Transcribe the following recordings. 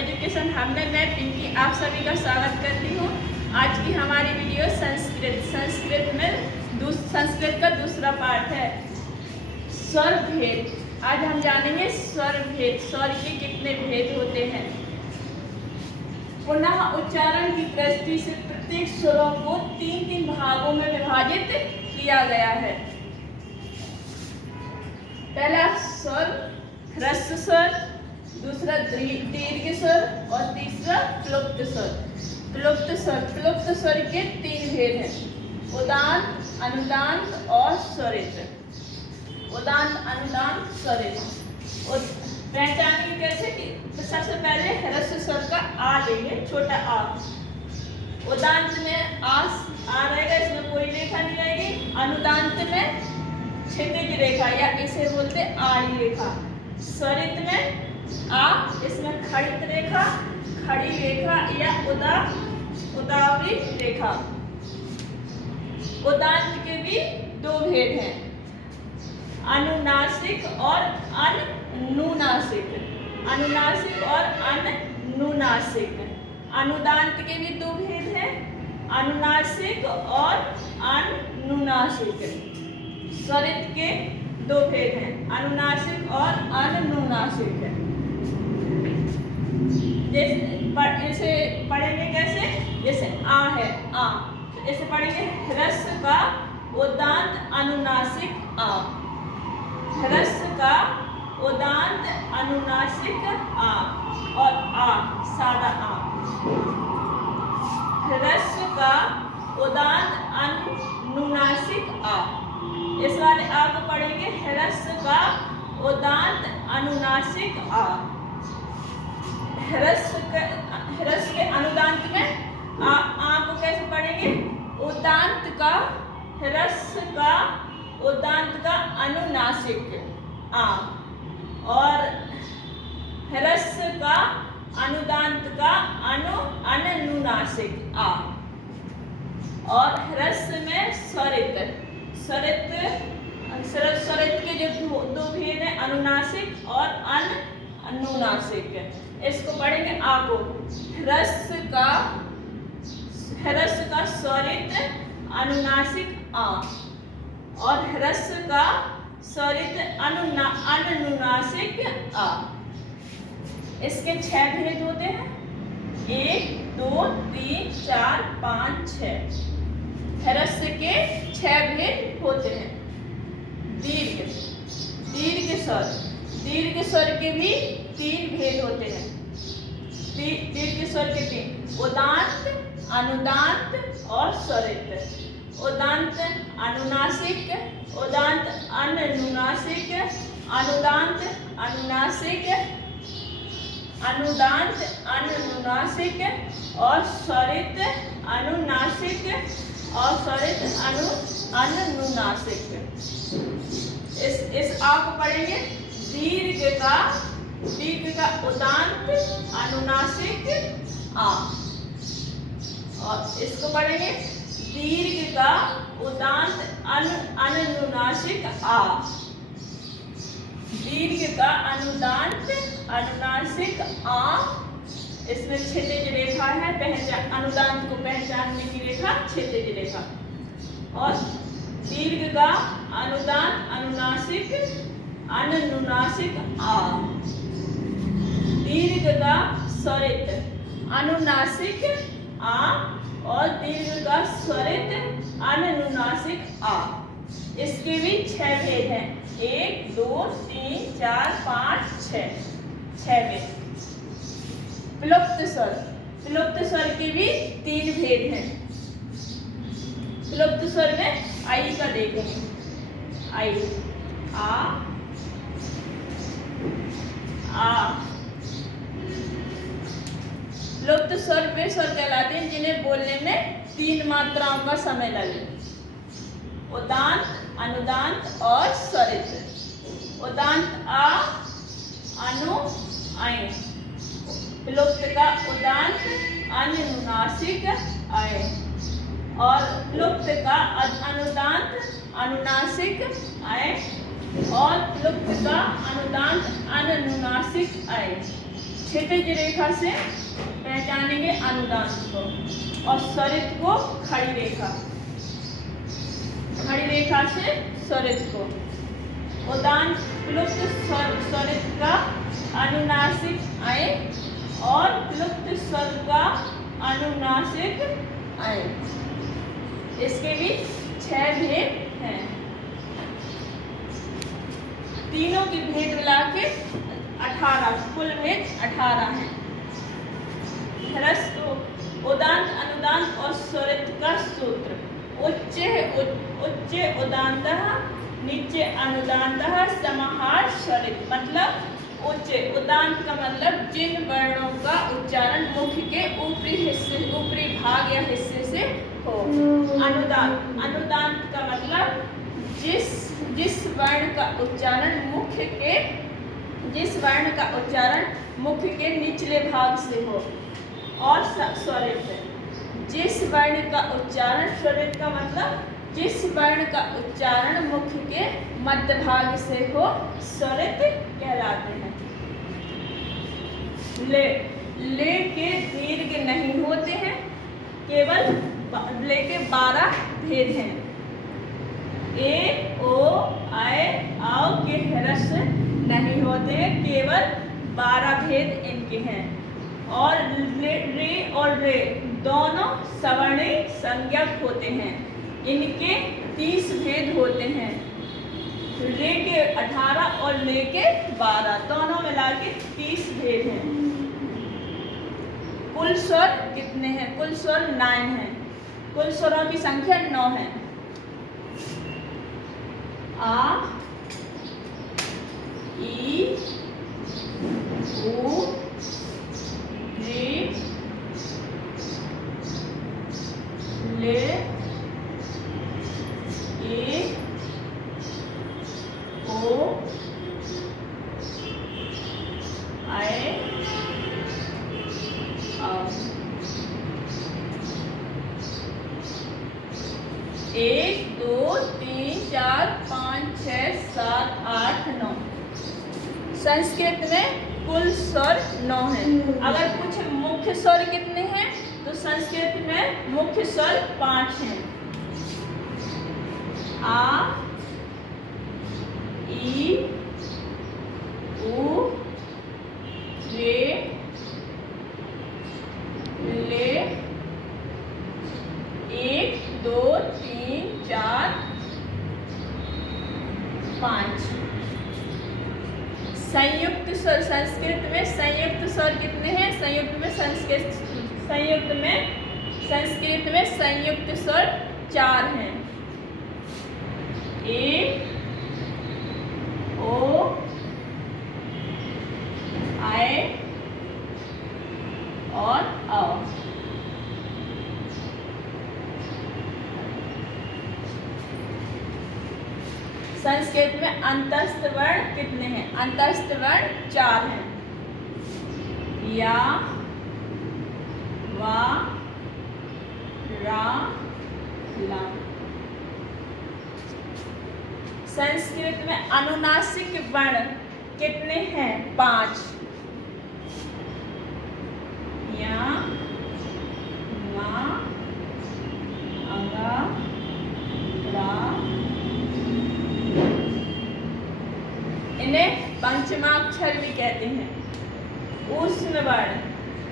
Education हमने मैं पिंकी आप सभी का स्वागत करती हूँ। आज की हमारी वीडियो संस्कृत का दूसरा पार्ट है स्वर भेद। आज हम जानेंगे स्वर भेद, स्वर के कितने भेद होते हैं। पुनः उच्चारण की दृष्टि से प्रत्येक स्वरों को तीन भागों में विभाजित किया गया है। पहला स्वर ह्रस्व स्वर, दूसरा दीर्घ स्वर और तीसरा प्लुप्त स्वर। प्लुप्त स्वर के तीन भेद हैं, उदांत, अनुदांत और स्वरित। उदांत, अनुदांत, स्वरित। पहचानेंगे कैसे कि तो सबसे पहले ह्रस्व स्वर का आ लेंगे, छोटा आ। उदांत में आ रहेगा, इसमें कोई रेखा नहीं रहेगी। अनुदांत में क्षैतिज रेखा या इसे बोलते आड़ी रेखा। स्वरित में आ, इसमें खड़ित रेखा, खड़ी रेखा या उदावरी रेखा। उदांत के भी दो भेद हैं, अनुनासिक और अनुनासिक। अनुनासिक और अनुनासिक। अनुदांत के भी दो भेद हैं, अनुनासिक और अनुनासिक। स्वरित के दो भेद हैं, अनुनासिक और अनुनासिक। जैसे पढ़ेंगे कैसे, जैसे आ है आ, इसे पढ़ेंगे ह्रस्व का उदांत अनुनासिक आ। ह्रस्व का उदांत अनुनासिक आ और आ सादा आ। ह्रस्व का उदांत अनुनासिक आ। इस वाले आ को पढ़ेंगे ह्रस्व का उदांत अनुनासिक आ। ह्रस्व के अनुदांत में आ को कैसे पढ़ेंगे, उदांत का ह्रस्व का उदांत का अनुनासिक आ और ह्रस्व का अनुदांत का अनुनासिक आ। और ह्रस्व में स्वरित के जो दो भेद हैं, अनुनासिक और अनुनासिक। इसको पढ़ेंगे आ को ह्रस्व का स्वरित अनुनासिक आ और ह्रस्व का स्वरित अनुनासिक आ। इसके 6 भेद होते हैं, 1 2 3 4 5 6। ह्रस्व के 6 भेद होते हैं। दीर्घ स्वर के भी 3 भेद होते हैं। दीर्घ स्वर के 3, उदांत, अनुदांत और स्वरित। उदांत अनुनासिक, उदांत अनुनासिक, अनुदांत अनुनासिक, अनुदांत अनुनासिक और स्वरित अनुनासिक और स्वरित अनुनासिक। इस आ को पढ़ेंगे दीर्घ का उदांत अनुनासिक आ और इसको पढ़ेंगे दीर्घ का उदांत अनुनासिक आ। दीर्घ का अनुदांत अनुनासिक आ, इसमें क्षैतिज रेखा है, अनुदांत को पहचानने की रेखा क्षैतिज रेखा। और दीर्घ का अनुदांत अनुनासिक आ। दीर्घ का स्वरित अनुनासिक आ और दीर्घ का स्वरित अनुनासिक आ। इसके भी 6 भेद हैं, 1 2 3 4 5 6 भेद। प्लुप्त स्वर के भी 3 भेद हैं। प्लुप्त स्वर में आई का देखेंगे, आई आ प्लुप्त स्वर वे स्वर कहलाते हैं जिन्हें बोलने में 3 मात्राओं का समय लगे, उदांत, अनुदांत और स्वरित। उदांत आ, अनु, आए। प्लुप्त का उदांत अनुनासिक आए और प्लुप्त का अनुदांत अनुनासिक आए और प्लुप्त का अनुदांत अनुनासिक आए। क्षैतिज रेखा से पहचानेंगे अनुदान को और स्वरित को खड़ी रेखा से स्वरित को। उदान क्लुप्त स्वरित का अनुनासिक अय और क्लुप्त स्वर का अनुनासिक अय, इसके भी 6 भेद हैं। तीनों के भेद मिला के 18, कुल भेद 18 हैं। ह्रस्व उदांत अनुदांत और स्वरित का सूत्र। उच्च उदांतः नीचे अनुदांतः समाहार स्वरित। मतलब उच्च उदांत का मतलब जिन वर्णों का उच्चारण मुख के ऊपरी भाग या हिस्से से हो। अनुदांत का मतलब जिस वर्ण का उच्चारण मुख के निचले भाग से हो। और स्वरित जिस वर्ण का उच्चारण, स्वरित का मतलब जिस वर्ण का उच्चारण मुख के मध्य भाग से हो, स्वरित कहलाते हैं। ले के दीर्घ नहीं होते हैं, केवल ले के 12 भेद हैं। ए ओ आए आओ के ह्रस्व नहीं होते हैं, केवल 12 भेद इनके हैं। और रे और रे दोनों सवर्णी संज्ञक होते हैं, इनके 30 भेद होते हैं। रे के 18 और ले के 12 दोनों मिला के 30 भेद हैं। कुल स्वर कितने हैं? कुल स्वर 9 हैं। कुल स्वरों की संख्या 9 है। आ, ई, ऊ, रे, ले, ए, ओ, आए, आओ। 1 2 3 4 5 6 7 8 9। संस्कृत में कुल स्वर 9 हैं। अगर कुछ मुख्य स्वर कितने हैं तो संस्कृत में मुख्य स्वर 5 हैं। आ, ई, ऊ, रे, ले, 1 2 3 4 5। संयुक्त स्वर संस्कृत में संयुक्त स्वर कितने हैं? संयुक्त में संयुक्त स्वर 4 हैं। ए, ओ, आए और आओ। संस्कृत में अंतस्थ वर्ण कितने हैं? अंतस्थ वर्ण 4 हैं। या, वा, रा, ला। संस्कृत में अनुनासिक वर्ण कितने हैं? 5। या, वा, अगा, रा। इन्हें पंचमाक्षर भी कहते हैं। ऊष्म वर्ण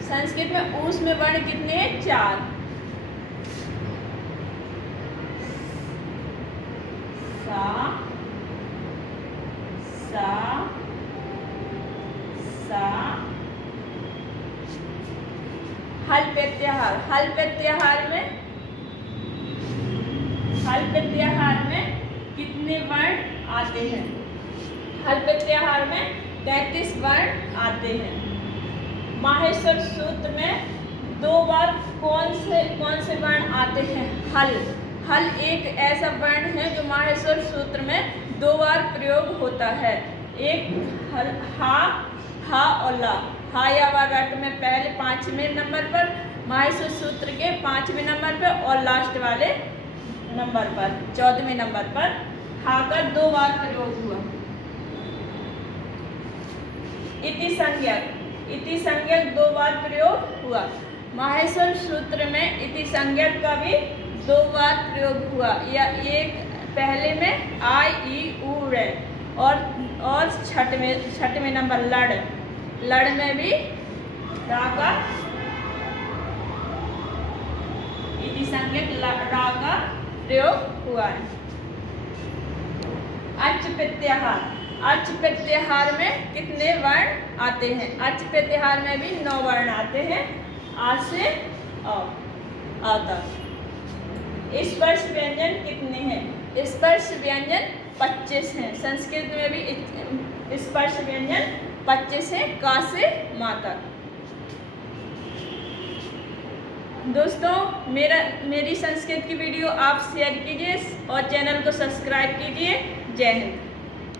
संस्कृत में ऊष्म वर्ण कितने हैं? 4। सा, सा, सा। हल प्रत्याहार में कितने वर्ण आते हैं? हल प्रत्याहार में 33 वर्ण आते हैं। माहेश्वर सूत्र में 2 बार कौन से वर्ण आते हैं? हल एक ऐसा वर्ण है जो माहेश्वर सूत्र में 2 बार प्रयोग होता है। एक हल, हा और ला। हा या वा रट में पहले 5वें नंबर पर, माहेश्वर सूत्र के 5वें नंबर पर और लास्ट वाले नंबर पर 14वें नंबर पर हा का 2 बार प्रयोग हुआ। इति संज्ञक इति संज्ञक 2 बार प्रयोग हुआ। माहेश्वर सूत्र में इति संज्ञक का भी 2 बार प्रयोग हुआ। या एक पहले में आई ई उ रे और छठवें नंबर लड़ में भी रा का इति संज्ञक रा का प्रयोग हुआ है। अच प्रत्याहार में कितने वर्ण आते हैं? अच प्रत्याहार में भी 9 वर्ण आते हैं, आ से अ तक। स्पर्श व्यंजन कितने हैं? स्पर्श व्यंजन 25 हैं। संस्कृत में भी स्पर्श व्यंजन 25 है, का से मा तक। दोस्तों मेरी संस्कृत की वीडियो आप शेयर कीजिए और चैनल को सब्सक्राइब कीजिए। जय हिंद।